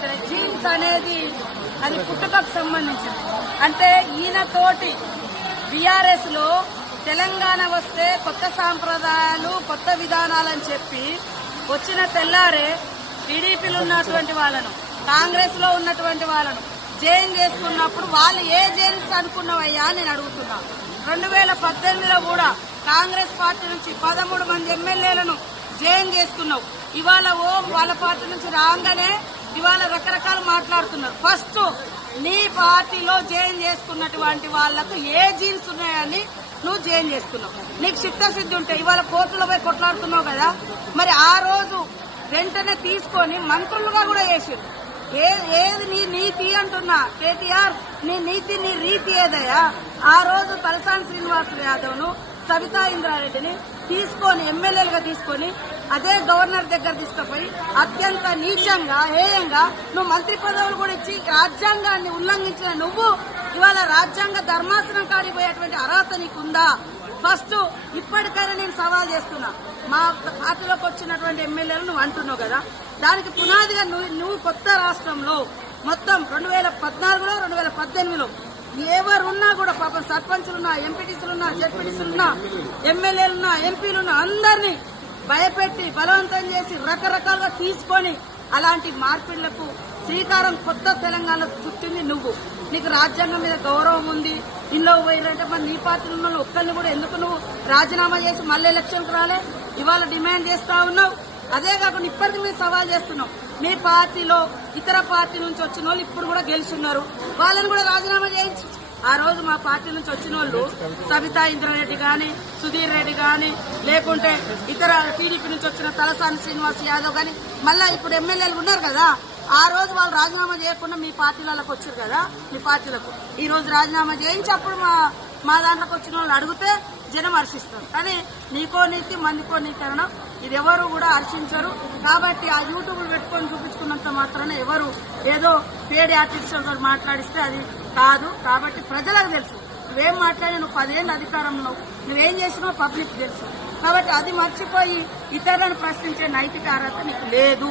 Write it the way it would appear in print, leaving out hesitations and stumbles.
మాట్లాడితే జీన్స్ అనేది అది పుట్టుకకు సంబంధించింది. అంటే ఈయనతోటి బీఆర్ఎస్ లో తెలంగాణ వస్తే కొత్త సాంప్రదాయాలు కొత్త విధానాలని చెప్పి వచ్చిన తెల్లారే టీడీపీలో ఉన్నటువంటి వాళ్ళను కాంగ్రెస్ లో ఉన్నటువంటి వాళ్ళను జైన్ చేసుకున్నప్పుడు వాళ్ళు ఏ జైన్స్ అనుకున్నావయ్యా నేను అడుగుతున్నా. 2018లో కూడా కాంగ్రెస్ పార్టీ నుంచి 13 మంది ఎమ్మెల్యేలను జైన్ చేసుకున్నావు. ఇవాళ వాళ్ళ పార్టీ నుంచి రాగానే ఇవాళ రకరకాలు మాట్లాడుతున్నారు. ఫస్ట్ నీ పార్టీలో జైన్ చేసుకున్నటువంటి వాళ్లకు ఏ జీన్స్ ఉన్నాయని నువ్వు జైన్ చేసుకున్నావు. నీకు చిత్తశుద్ధి ఉంటే ఇవాళ కోర్టులో పోయి కొట్లాడుతున్నావు కదా, మరి ఆ రోజు వెంటనే తీసుకొని మంత్రులుగా కూడా చేసారు. ఏది నీ నీతి అంటున్నా కేటీఆర్, నీ నీతి నీ రీతి ఏదయ్యా? ఆ రోజు తలసాని శ్రీనివాస్ యాదవ్ ను సబితా ఇంద్రారెడ్డిని తీసుకొని ఎమ్మెల్యేలుగా తీసుకొని అదే గవర్నర్ దగ్గర తీసుకుపోయి అత్యంత నీచంగా హేయంగా నువ్వు మంత్రి పదవులు కూడా ఇచ్చి రాజ్యాంగాన్ని ఉల్లంఘించిన నువ్వు ఇవాళ రాజ్యాంగ ధర్మాసనం కాడిపోయేటువంటి అర్హత నీకుందా? ఫస్ట్ ఇప్పటికైనా నేను సవాల్ చేస్తున్నా. మా పార్టీలోకి వచ్చినటువంటి ఎమ్మెల్యేలు నువ్వు అంటున్నావు కదా, దానికి పునాదిగా నువ్వు కొత్త రాష్ట్రంలో మొత్తం 2014లో 2018లో ఎవరున్నా కూడా పాపం సర్పంచులున్నా, ఎంపీటీసీలున్నా, జెడ్పీటీసీలున్నా, ఎమ్మెల్యేలున్నా, ఎంపీలున్నా అందరినీ భయపెట్టి బలవంతం చేసి రకరకాలుగా తీసుకొని అలాంటి మార్పిళ్లకు శ్రీకారం కొత్త తెలంగాణ చుట్టింది నువ్వు. నీకు రాజ్యాంగం మీద గౌరవం ఉంది. ఇంట్లో పోయినంటే మరి నీ పార్టీలో ఉన్న ఒక్కరిని కూడా ఎందుకు నువ్వు రాజీనామా చేసి మళ్ళీ ఎలక్షన్కి రాలే? ఇవాళ డిమాండ్ చేస్తా ఉన్నావు. అదే కాకుండా ఇప్పటికి మీరు సవాల్ చేస్తున్నావు. మీ పార్టీలో ఇతర పార్టీ నుంచి వచ్చిన వాళ్ళు ఇప్పుడు కూడా గెలుచున్నారు, వాళ్ళని కూడా రాజీనామా చేయించు. ఆ రోజు మా పార్టీ నుంచి వచ్చిన వాళ్ళు సబితా ఇంద్రారెడ్డి గాని, సుధీర్ రెడ్డి గాని, లేకుంటే ఇతర టీడీపీ నుంచి వచ్చిన తలసాని శ్రీనివాస్ యాదవ్ గాని, మళ్ళా ఇప్పుడు ఎమ్మెల్యేలు ఉన్నారు కదా, ఆ రోజు వాళ్ళు రాజీనామా చేయకుండా మీ పార్టీలకు వచ్చారు కదా, మీ పార్టీలకు ఈ రోజు రాజీనామా చేయించి అప్పుడు మా దాంట్లోకి వచ్చిన వాళ్ళు అడిగితే జనం హర్షిస్తారు. కానీ నీకో నీతి మందికో నీతి అనడం ఇది ఎవరు కూడా హర్షించరు. కాబట్టి ఆ యూట్యూబ్లు పెట్టుకొని చూపించుకున్నంత మాత్రాన ఎవరు ఏదో పేడి ఆర్టిస్టులతో మాట్లాడిస్తే అది కాదు. కాబట్టి ప్రజలకు తెలుసు నువ్వేం మాట్లాడి, నువ్వు 10 ఏళ్ళు అధికారంలో నువ్వేం చేసినావు పబ్లిక్ తెలుసు. కాబట్టి అది మర్చిపోయి ఇతరులను ప్రశ్నించే నైతిక అర్హత నీకు లేదు.